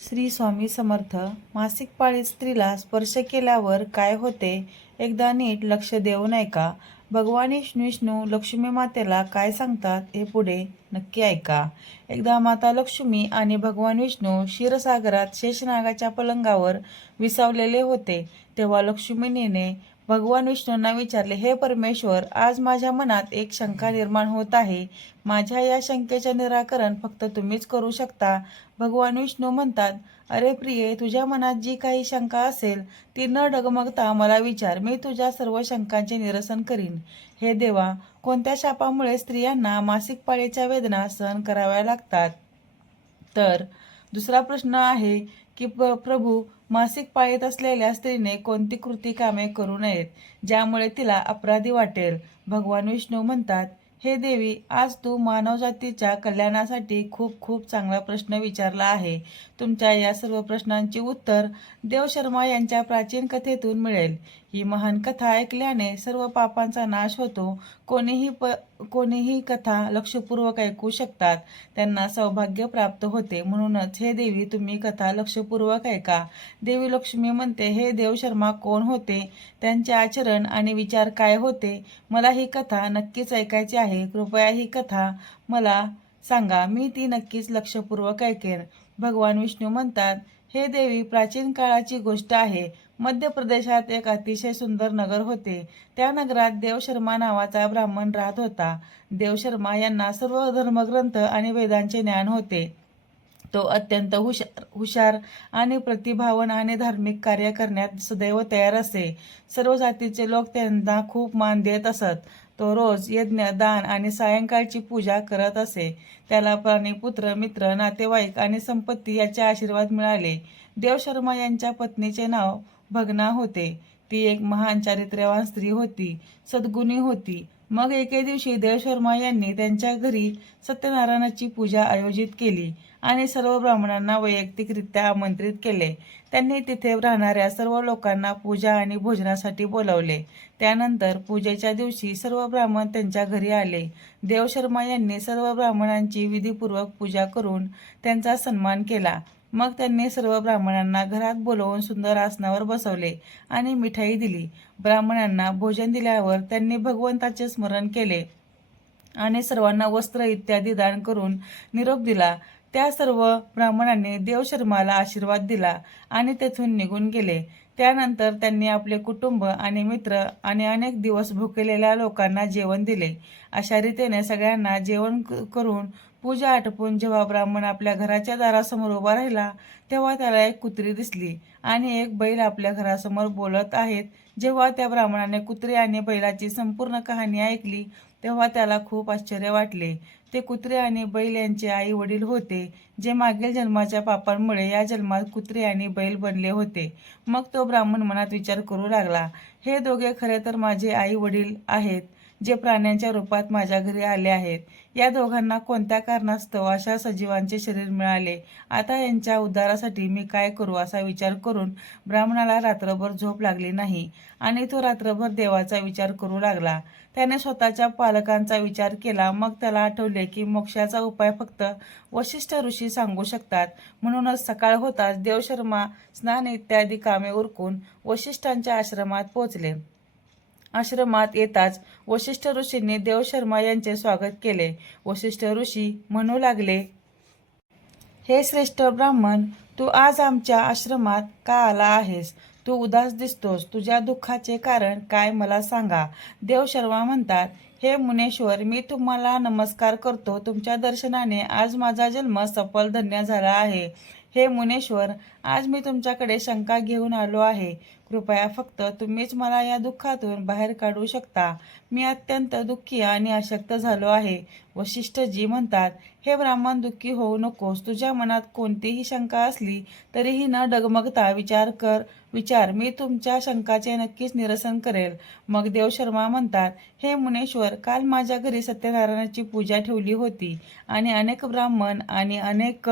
श्री स्वामी समर्थ. मासिक पाळीत स्त्रीला स्पर्श केल्यावर काय होते, एकदा नीट लक्ष देऊन ऐका. भगवान विष्णू लक्ष्मी मातेला काय सांगतात हे पुढे नक्की ऐका. एकदा माता लक्ष्मी आणि भगवान विष्णू क्षीरसागरात शेषनागाच्या पलंगावर विसावलेले होते. तेव्हा लक्ष्मीने भगवान विष्णूंना विचारले, हे परमेश्वर, आज माझ्या मनात एक शंका निर्माण होत आहे. माझ्या या शंकेचे निराकरण फक्त तुम्हीच करू शकता. भगवान विष्णू म्हणतात, अरे प्रिये, तुझ्या मनात जी काही शंका असेल ती न डगमगता मला विचार. मी तुझ्या सर्व शंकांचे निरसन करीन. हे देवा, कोणत्या शापामुळे स्त्रियांना मासिक पाळीच्या वेदना सहन कराव्या लागतात? तर दुसरा प्रश्न आहे की प्रभू, मासिक पाळीत असलेल्या स्त्रीने कोणती कृती कामे करू नयेत ज्यामुळे तिला अपराधी वाटेल? भगवान विष्णू म्हणतात, हे देवी, आज तू मानवजातीच्या कल्याणासाठी खूप खूप चांगला प्रश्न विचारला आहे. तुमच्या या सर्व प्रश्नांची उत्तर देवशर्मा यांच्या प्राचीन कथेतून मिळेल. ही महान कथा ऐकल्याने सर्व पापांचा नाश होतो. कोणीही कथा लक्षपूर्वक ऐकू शकतात, त्यांना सौभाग्य प्राप्त होते. म्हणूनच हे देवी, तुम्ही कथा लक्षपूर्वक ऐका. देवी लक्ष्मी म्हणते, हे देवशर्मा कोण होते, त्यांचे आचरण आणि विचार काय होते? मला ही कथा नक्कीच ऐकायची आहे. कृपया ही कथा मला सांगा, मी ती नक्कीच लक्षपूर्वक ऐकेन. भगवान विष्णू म्हणतात, हे देवी, प्राचीन काळाची गोष्ट आहे. मध्य प्रदेशात एक अतिशय सुंदर नगर होते. त्या नगरात देवशर्मा नावाचा ब्राह्मण राहत होता. देवशर्मा यांना सर्व धर्मग्रंथ आणि वेदांचे ज्ञान होते. तो अत्यंत हुशार आणि प्रतिभावान आणि धार्मिक कार्य करण्यात सदैव तयार असे. सर्व जातीचे लोक त्यांना खूप मान देत असत. तो रोज यज्ञ, दान आणि सायंकाळची पूजा करत असे. त्याला प्राणी, पुत्र, मित्र, नातेवाईक आणि संपत्ती याचे आशीर्वाद मिळाले. देवशर्मा यांच्या पत्नीचे नाव भगना होते. ती एक महान चारित्र्यवान स्त्री होती, सद्गुणी होती. मग एके दिवशी देवशर्मा यांनी त्यांच्या घरी सत्यनारायणाची पूजा आयोजित केली आणि सर्व ब्राह्मणांना वैयक्तिकरित्या आमंत्रित केले. त्यांनी तिथे राहणाऱ्या सर्व लोकांना पूजा आणि भोजनासाठी बोलावले. त्यानंतर पूजेच्या दिवशी सर्व ब्राह्मण त्यांच्या घरी आले. देवशर्मा यांनी सर्व ब्राह्मणांची विधीपूर्वक पूजा करून त्यांचा सन्मान केला. मग त्यांनी सर्व ब्राह्मणांना घरात बोलवून सुंदर आसनावर बसवले आणि मिठाई दिली. ब्राह्मणांना भोजन दिल्यावर त्यांनी भगवंताचे स्मरण केले आणि सर्वांना वस्त्र इत्यादी दान करून निरोप दिला. त्या सर्व ब्राह्मणांनी देवशर्माला आशीर्वाद दिला आणि तेथून निघून गेले. त्यानंतर त्यांनी आपले कुटुंब आणि मित्र आणि अनेक दिवस भुकेलेल्या लोकांना जेवण दिले. अशा रीतीने सगळ्यांना जेवण करून पूजा आटपून जेव्हा ब्राह्मण आपल्या घराच्या दारासमोर उभा राहिला, तेव्हा त्याला एक कुत्री दिसली आणि एक बैल आपल्या घरासमोर बोलत आहेत. जेव्हा त्या ब्राह्मणाने कुत्री आणि बैलाची संपूर्ण कहाणी ऐकली, तेव्हा त्याला खूप आश्चर्य वाटले. ते कुत्रे आणि बैल यांचे आई वडील होते, जे मागील जन्माच्या पापांमुळे या जन्मात कुत्रे आणि बैल बनले होते. मग तो ब्राह्मण मनात विचार करू लागला, हे दोघे खरे तर माझे आई वडील आहेत, जे प्राण्यांच्या रूपात माझ्या घरी आले आहेत. या दोघांना कोणत्या कारणास्तव अशा सजीवांचे शरीर मिळाले? आता यांच्या उद्धारासाठी मी काय करू, असा विचार करून ब्राह्मणाला रात्रभर झोप लागली नाही आणि तो रात्रभर देवाचा विचार करू लागला. त्याने स्वतःच्या पालकांचा विचार केला. मग त्याला आठवले की मोक्षाचा उपाय फक्त वशिष्ठ ऋषी सांगू शकतात. म्हणूनच सकाळ होताच देवशर्मा स्नान इत्यादी कामे उरकून वशिष्ठांच्या आश्रमात पोहोचले. आश्रमात येताच वशिष्ठ ऋषींनी देवशर्मा यांचे स्वागत केले. वशिष्ठ ऋषी म्हणू लागले, हे श्रेष्ठ ब्राह्मण, तू आज आमच्या आश्रमात का आला आहेस? तू उदास दिसतोस. तुझ्या दुःखाचे कारण काय मला सांगा. देवशर्मा म्हणतात, हे मुनेश्वर, मी तुम्हाला नमस्कार करतो. तुमच्या दर्शनाने आज माझा जन्म सफल धन्य झाला आहे. हे मुनेश्वर, आज मी तुमच्याकडे शंका घेऊन आलो आहे. कृपया फक्त तुम्हीच मला या दुःखातून बाहेर काढू शकता. मी अत्यंत दुःखी आणि अशक्त झालो आहे. वशिष्ठजी म्हणतात, हे ब्राह्मण, दुःखी होऊ नकोस. तुझ्या मनात कोणतीही शंका असली तरीही न डगमगता विचार. मी तुमच्या शंकाचे नक्कीच निरसन करेल. मग देवशर्मा म्हणतात, हे मुनेश्वर, काल माझ्या घरी सत्यनारायणाची पूजा ठेवली होती आणि अनेक ब्राह्मण आणि अनेक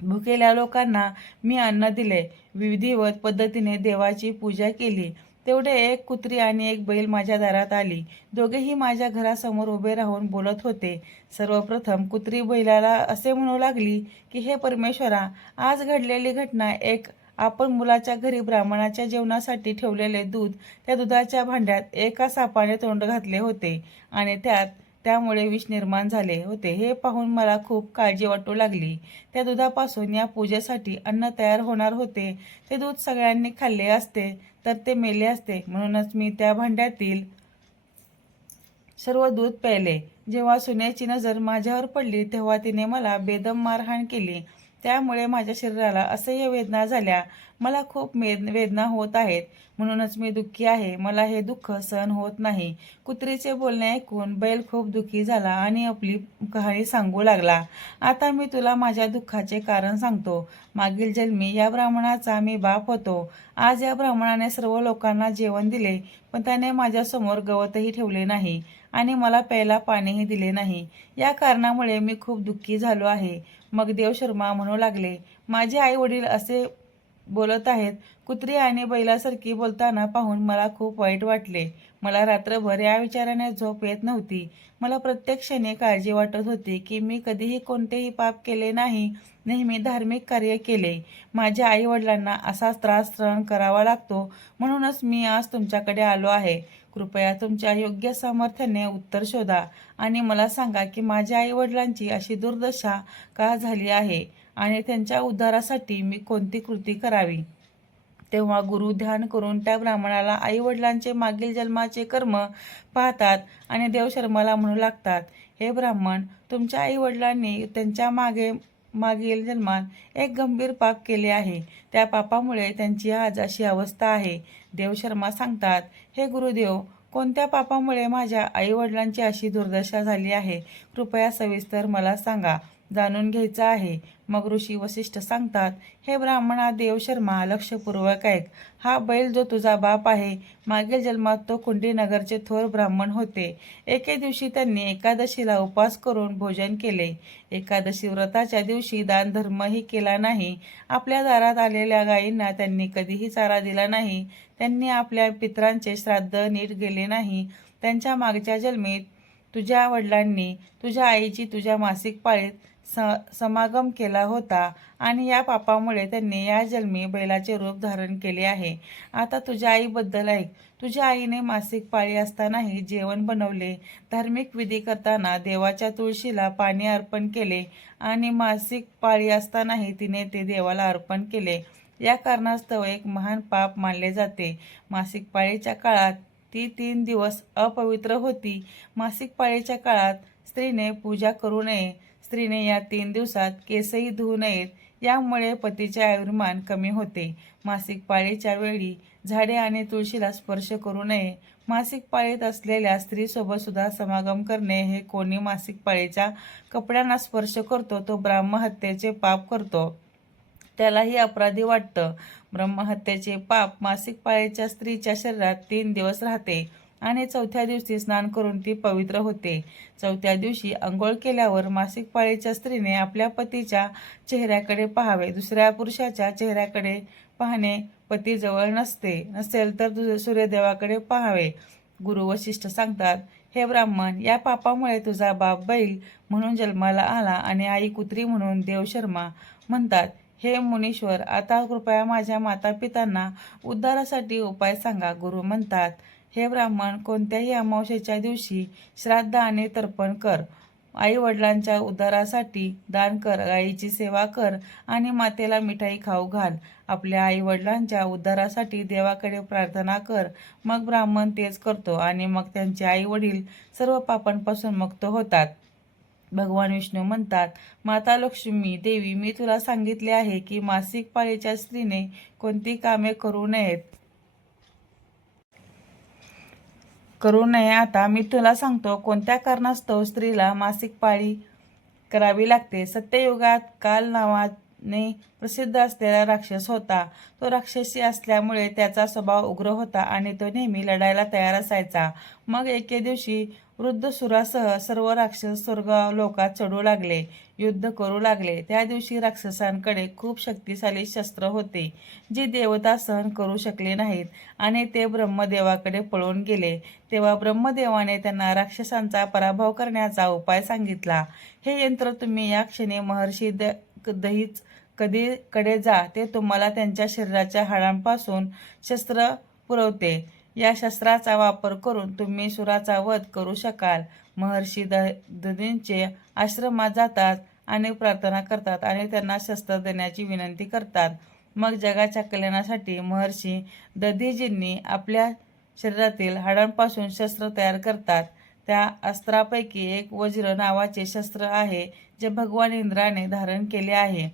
भुकेल्या लोकांना मी अन्न दिले. विधिवत पद्धतीने देवाची पूजा केली. तेवढे एक कुत्री आणि एक बैल माझ्या दारात आली. दोघेही माझ्या घरासमोर उभे राहून बोलत होते. सर्वप्रथम कुत्री बैलाला असे म्हणू लागली की हे परमेश्वरा, आज घडलेली घटना एक. आपण मुलाच्या घरी ब्राह्मणाच्या जेवणासाठी ठेवलेले दूध, त्या दुधाच्या भांड्यात एका सापाने तोंड घातले होते आणि त्यामुळे विष निर्माण झाले होते. हे पाहून मला खूप काळजी वाटू लागली. त्या दुधापासून या पूजेसाठी अन्न तयार होणार होते. ते दूध सगळ्यांनी खाल्ले असते तर ते मेले असते. म्हणूनच मी त्या भांड्यातील सर्व दूध प्यायले. जेव्हा सुनेची नजर माझ्यावर पडली तेव्हा तिने मला बेदम मारहाण केली. त्यामुळे माझ्या शरीराला असह्य वेदना झाल्या. मला खूप वेदना होत आहेत. म्हणूनच मी दुःखी आहे. मला हे दुःख सहन होत नाही. कुत्रीचे बोलणे ऐकून बैल खूप दुःखी झाला आणि आपली कहाणी सांगू लागला. आता मी तुला माझ्या दुःखाचे कारण सांगतो. मागील जन्मी या ब्राह्मणाचा मी बाप होतो. आज या ब्राह्मणाने सर्व लोकांना जेवण दिले, पण त्याने माझ्यासमोर गवतही ठेवले नाही आणि मला प्यायला पाणीही दिले नाही. या कारणामुळे मी खूप दुःखी झालो आहे. मग देवशर्मा म्हणू लागले, माझे आई वडील असे बोलत आहेत. कुत्री आणि बैलासारखी बोलताना पाहून मला खूप वाईट वाटले. मला रात्रभर या विचाराने झोप येत नव्हती. मला प्रत्येक क्षणी काळजी वाटत होती की मी कधीही कोणतेही पाप केले नाही, नेहमी धार्मिक कार्य केले. माझ्या आई वडिलांना असाच त्रास सहन करावा लागतो. म्हणूनच मी आज तुमच्याकडे आलो आहे. कृपया तुमच्या योग्य सामर्थ्याने उत्तर शोधा आणि मला सांगा की माझ्या आई वडिलांची अशी दुर्दशा का झाली आहे आणि त्यांच्या उद्धारासाठी मी कोणती कृती करावी. तेव्हा गुरु ध्यान करून त्या ब्राह्मणाला आई वडिलांचे मागील जन्माचे कर्म पाहतात आणि देवशर्माला म्हणू लागतात, हे ब्राह्मण, तुमच्या आई वडिलांनी त्यांच्या मागील जन्मात एक गंभीर पाप केले आहे. त्या पापामुळे त्यांची आज अशी अवस्था आहे. देवशर्मा सांगतात, हे गुरुदेव, कोणत्या पापामुळे माझ्या आई वडिलांची अशी दुर्दशा झाली आहे? कृपया सविस्तर मला सांगा. जाणून घ्यायचं आहे. मग ऋषी वसिष्ठ सांगतात, हे ब्राह्मणा देवशर्मा, लक्षपूर्वक ऐक. हा बैल जो तुझा बाप आहे, मागील जन्मात तो कुंडीनगरचे थोर ब्राह्मण होते. एके दिवशी त्यांनी एकादशीला उपवास करून भोजन केले. एकादशी व्रताच्या दिवशी दानधर्मही केला नाही. आपल्या दारात आलेल्या गायींना त्यांनी कधीही चारा दिला नाही. त्यांनी आपल्या पितरांचे श्राद्ध नीट गेले नाही. त्यांच्या मागच्या जन्मीत तुझ्या वडिलांनी तुझ्या आईची तुझ्या मासिक पाळीत समागम केला होता आणि या पापामुळे त्यांनी या जन्मी बैलाचे रूप धारण केले आहे. आता तुझ्या आईबद्दल ऐक. तुझ्या आईने मासिक पाळी असतानाही जेवण बनवले, धार्मिक विधी करताना देवाच्या तुळशीला पाणी अर्पण केले आणि मासिक पाळी असतानाही तिने ते देवाला अर्पण केले. या कारणास्तव एक महान पाप मानले जाते. मासिक पाळीच्या काळात ती 3 दिवस अपवित्र होती. मासिक पाळीच्या काळात स्त्रीने पूजा करू नये. स्त्रीने या 3 दिवसात केसही धुवू नयेत. यामुळे पतीचे आयुर्मान कमी होते. मासिक पाळीच्या वेळी झाडे आणि तुळशीला स्पर्श करू नये. मासिक पाळीत असलेल्या स्त्रीसोबत सुद्धा समागम करणे. हे कोणी मासिक पाळीच्या कपड्यांना स्पर्श करतो तो ब्रह्महत्येचे पाप करतो. त्यालाही अपराधी वाटतं. ब्रह्महत्येचे पाप मासिक पाळीच्या स्त्रीच्या शरीरात 3 दिवस राहते आणि 4थ्या दिवशी स्नान करून ती पवित्र होते. 4थ्या दिवशी अंघोळ केल्यावर मासिक पाळीच्या स्त्रीने आपल्या पतीच्या चेहऱ्याकडे पाहावे. दुसऱ्या पुरुषाच्या चेहऱ्याकडे पाहणे पतीजवळ नसेल तर सूर्यदेवाकडे पाहावे. गुरु वसिष्ठ सांगतात, हे ब्राह्मण, या पापामुळे तुझा बाप बैल म्हणून जन्माला आला आणि आई कुत्री म्हणून. देवशर्मा म्हणतात, हे मुनीश्वर, आता कृपया माझ्या मातापितांना उद्धारासाठी उपाय सांगा. गुरु म्हणतात, हे ब्राह्मण, कोणत्याही अमावस्येच्या दिवशी श्राद्ध आणि तर्पण कर. आई वडिलांच्या उद्धारासाठी दान कर, गायीची सेवा कर आणि मातेला मिठाई खाऊ घाल. आपल्या आई वडिलांच्या उद्धारासाठी देवाकडे प्रार्थना कर. मग ब्राह्मण तेच करतो आणि मग त्यांचे आई वडील सर्व पापांपासून मुक्त होतात. भगवान विष्णू म्हणतात, माता लक्ष्मी देवी, मी तुला सांगितले आहे की मासिक पाळीच्या स्त्रीने कोणती कामे करू नये. आता मी तुला सांगतो कोणत्या कारणास्तव स्त्रीला मासिक पाळी करावी लागते. सत्ययुगात काल नावाने प्रसिद्ध असलेला राक्षस होता. तो राक्षसी असल्यामुळे त्याचा स्वभाव उग्र होता आणि तो नेहमी लढायला तयार असायचा. मग एके दिवशी वृद्धसुरासह सर्व राक्षस स्वर्ग लोकात चढू लागले. युद्ध करू लागले. त्या दिवशी राक्षसांकडे खूप शक्तिशाली शस्त्र होते, जी देवता सहन करू शकले नाहीत आणि ते ब्रह्मदेवाकडे पळून गेले. तेव्हा ब्रह्मदेवाने त्यांना राक्षसांचा पराभव करण्याचा उपाय सांगितला. हे यंत्र तुम्ही या क्षणी महर्षी दहीच कडे जा. ते तुम्हाला त्यांच्या शरीराच्या हाडांपासून शस्त्र पुरवते. या शस्त्राचा वापर करून तुम्ही सुराचा वध करू शकाल. महर्षी दधींचे आश्रमात जातात आणि प्रार्थना करतात आणि त्यांना शस्त्र देण्याची विनंती करतात. मग जगाच्या कल्याणासाठी महर्षी दधीजींनी आपल्या शरीरातील हाडांपासून शस्त्र तयार करतात. त्या अस्त्रापैकी एक वज्र नावाचे शस्त्र आहे, जे भगवान इंद्राने धारण केले आहे.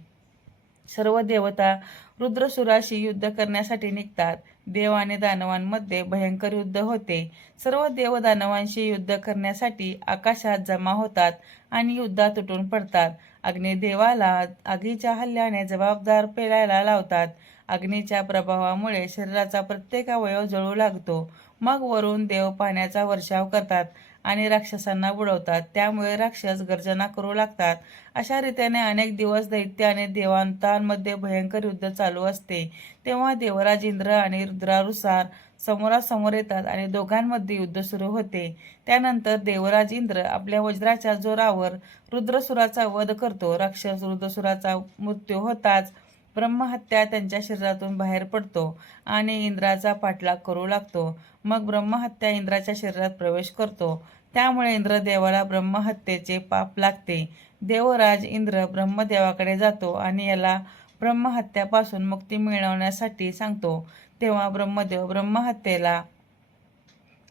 सर्व देवता रुद्रसुराशी युद्ध करण्यासाठी निघतात. देव आणि दानवांमध्ये भयंकर युद्ध होते. सर्व देव दानवांशी युद्ध करण्यासाठी आकाशात जमा होतात आणि युद्धात तुटून पडतात. अग्निदेवाला आगीच्या हल्ल्याने जबाबदार पेलायला लावतात. अग्नीच्या प्रभावामुळे शरीराचा प्रत्येक अवयव जळू लागतो. मग वरून देव पाण्याचा वर्षाव करतात आणि राक्षसांना बुडवतात. त्यामुळे राक्षस गर्जना करू लागतात. अशा रीतीने अनेक दिवस दैत्य आणि देवतांमध्ये भयंकर युद्ध चालू असते. तेव्हा देवराज इंद्र आणि रुद्रानुसार समोरासमोर येतात आणि दोघांमध्ये युद्ध सुरू होते. त्यानंतर देवराज इंद्र आपल्या वज्राच्या जोरावर रुद्रसुराचा वध करतो. राक्षस रुद्रसुराचा मृत्यू होताच ब्रह्महत्या त्यांच्या शरीरातून बाहेर पडतो आणि इंद्राचा पाठलाग करू लागतो. मग ब्रह्महत्या इंद्राच्या शरीरात प्रवेश करतो. त्यामुळे इंद्रदेवाला ब्रह्महत्येचे पाप लागते. देवराज इंद्र ब्रह्मदेवाकडे जातो आणि याला ब्रह्महत्यापासून मुक्ती मिळवण्यासाठी सांगतो. तेव्हा ब्रह्मदेव ब्रह्महत्येला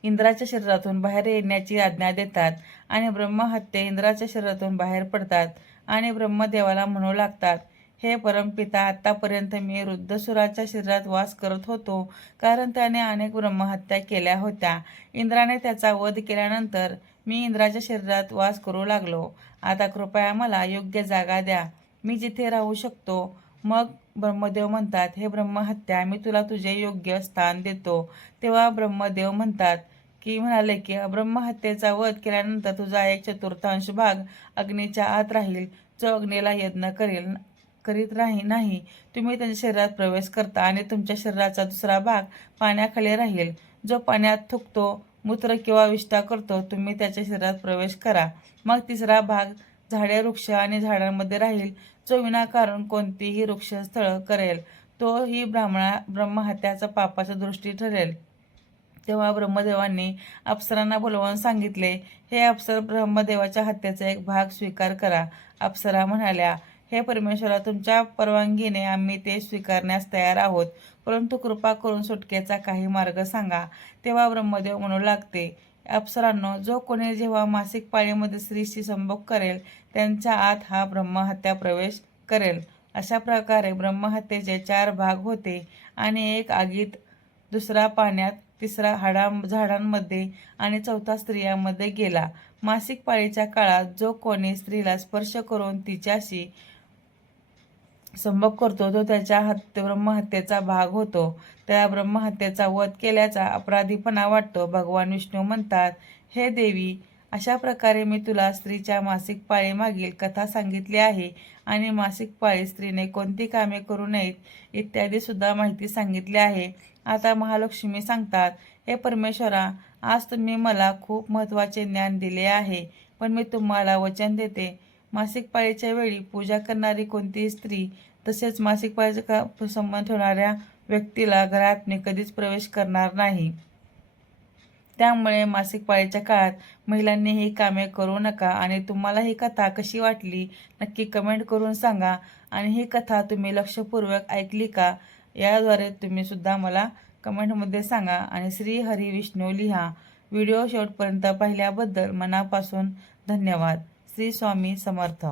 इंद्राच्या शरीरातून बाहेर येण्याची आज्ञा देतात आणि ब्रह्महत्ये इंद्राच्या शरीरातून बाहेर पडतात आणि ब्रह्मदेवाला म्हणू लागतात, हे परमपिता, आतापर्यंत मी रुद्रसुराच्या शरीरात वास करत होतो, कारण त्याने अनेक ब्रह्महत्या केल्या होत्या. इंद्राने त्याचा वध केल्यानंतर मी इंद्राच्या शरीरात वास करू लागलो. आता कृपया मला योग्य जागा द्या, मी जिथे राहू शकतो. मग ब्रह्मदेव म्हणतात, हे ब्रह्महत्या, मी तुला तुझे योग्य स्थान देतो. तेव्हा ब्रह्मदेव म्हणाले की ब्रह्महत्येचा वध केल्यानंतर तुझा 1/4 भाग अग्नीच्या आत राहील, जो अग्नीला यज्ञ करीत नाही. तुम्ही त्यांच्या शरीरात प्रवेश करता आणि तुमच्या शरीराचा दुसरा भाग पाण्याखाली राहील, जो पाण्यात थुंकतो, मूत्र किंवा विष्ठा करतो. तुम्ही त्याच्या शरीरात प्रवेश करा. मग तिसरा भाग झाडे, वृक्ष आणि झाडांमध्ये राहील, जो विनाकारण कोणतीही वृक्षस्थळ करेल. तो ही ब्रह्महत्याचा पापाच्या दृष्टी ठरेल. तेव्हा ब्रह्मदेवांनी अप्सरांना बोलवून सांगितले, हे अप्सर, ब्रह्मदेवाच्या हत्येचा एक भाग स्वीकार करा. अप्सरा म्हणाल्या, हे परमेश्वरा, तुमच्या परवानगीने आम्ही ते स्वीकारण्यास तयार आहोत, परंतु कृपा करून सुटकेचा काही मार्ग सांगा. तेव्हा ब्रह्मदेव म्हणू लागते, अप्सरांनो, जो कोणी जेव्हा मासिक पाळीमध्ये स्त्रीशी संभोग करेल, त्यांच्या आत हा ब्रह्महत्या प्रवेश करेल. अशा प्रकारे ब्रह्महत्येचे 4 भाग होते आणि एक आगीत, दुसरा पाण्यात, तिसरा झाडांमध्ये आणि चौथा स्त्रियांमध्ये गेला. मासिक पाळीच्या काळात जो कोणी स्त्रीला स्पर्श करून तिच्याशी संभोग करतो, तो त्याच्या ब्रह्महत्येचा भाग होतो. त्या ब्रह्महत्येचा वध केल्याचा अपराधीपणा वाटतो. भगवान विष्णू म्हणतात, हे देवी, अशा प्रकारे मी तुला स्त्रीच्या मासिक पाळीमागील कथा सांगितली आहे आणि मासिक पाळी स्त्रीने कोणती कामे करू नयेत इत्यादी सुद्धा माहिती सांगितली आहे. आता महालक्ष्मी सांगतात, हे परमेश्वरा, आज तुम्ही मला खूप महत्त्वाचे ज्ञान दिले आहे, पण मी तुम्हाला वचन देते, मासिक पाळीच्या वेळी पूजा करणारी कोणतीही स्त्री, तसेच मासिक पाळीचा संबंध ठेवणाऱ्या व्यक्तीला घरात मी कधीच प्रवेश करणार नाही. त्यामुळे मासिक पाळीच्या काळात महिलांनी ही कामे करू नका. आणि तुम्हाला ही कथा कशी वाटली नक्की कमेंट करून सांगा. आणि ही कथा तुम्ही लक्षपूर्वक ऐकली का, याद्वारे तुम्ही सुद्धा मला कमेंटमध्ये सांगा. आणि श्री हरी विष्णू लिहा. व्हिडिओ शेवटपर्यंत पाहिल्याबद्दल मनापासून धन्यवाद. श्री स्वामी समर्थ.